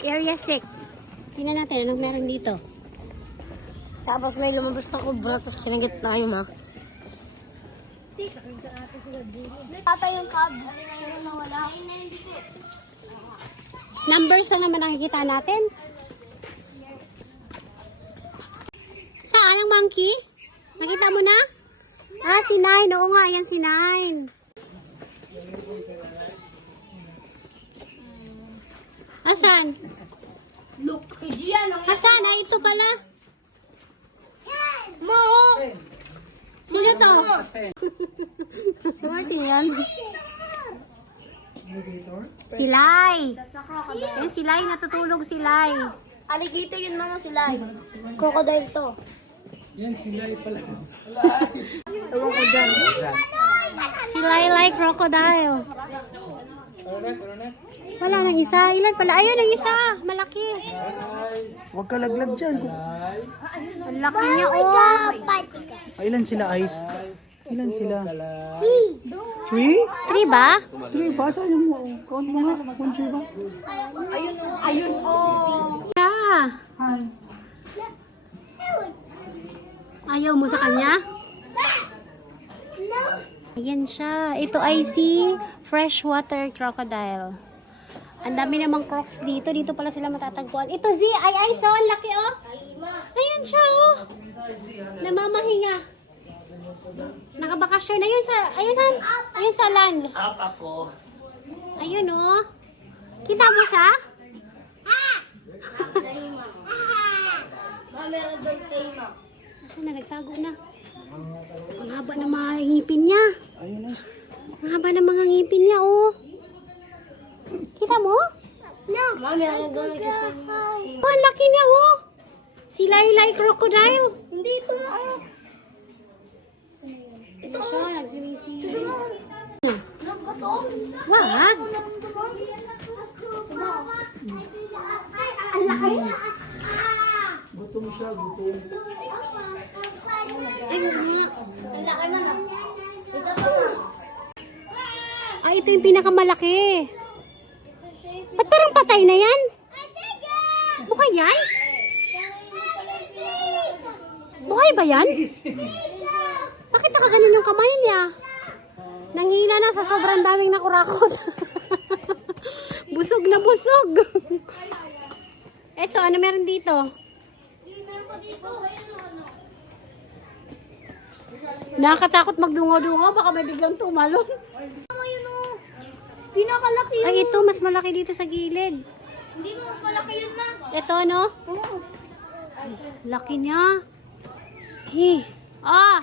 Area 6. Tingnan natin anong meron dito. Tapos may lumabas na kubra, tapos kinagat tayo, ma. Tatay yung card. Nawala. Numbers na naman nakikita natin. Saan ang monkey? Nakita mo na? Ah, si Nine. Oo nga, yan si Nine. Asan? Look. Gian. Asan? Ay, ito pala. Mo. Sino to? Martin yan. Si Lai. Yan si Lai, natutulog si Lai. Alligator yun mama sila. Crocodile to. Yan, sila pala. Ewan ko dyan. Si Lai crocodile. Wala nang isa. Ilan pala? Ayun, ang isa. Malaki. Huwag ka laglag dyan. Ang laki niya, oh. Ilan sila, Ice? Ilan sila? 3? 3 ba? 3 ba? Saan yung count mo nga? 1, 3 ba? Ayun oh. Yeah. Hi. Ayaw mo sa kanya? Ayan siya. Ito ay si freshwater crocodile. Ang dami namang crocs dito. Dito pala sila matatagpuan. Ito Z. Ay, so ang laki oh. Ayan siya oh. Namamahinga. Nakabakasyon. Ayun sa, ayun han. Ayun sa land. Ayun oh. Kita mo siya? Meron doon kay ma. Nasaan na? Nagtago na. Ang haba ng mga ngipin niya. Ayun, Ice. Ang haba ng mga ngipin niya oh. Kita mo? No. Ma, meron doon kay Oh, ang laki niya oh. Si Lai crocodile. Hindi ito na. Ito siya, nagsumisi. Nagkato. Wag. Ang laki. Gutom siya, gutom. Ay, nga. Ang laki man ah. Ito to. Ay, ito yung pinakamalaki. Ba't parang patay na yan? Buhay yan? Buhay ba yan? Bakit nakaganon yung kamay niya? Nangina na sa sobrang daming nakurakot. Busog na busog. Eto, ano meron dito? Meron pa dito. Nakakatakot magdungo-dungo. Baka may biglang tumalon. Mama yun oh. Pinakalaki yun. Ay, ito. Mas malaki dito sa gilid. Hindi mo mas malaki yun ma. Ito, no? Oo. Laki niya. Eh. Ah!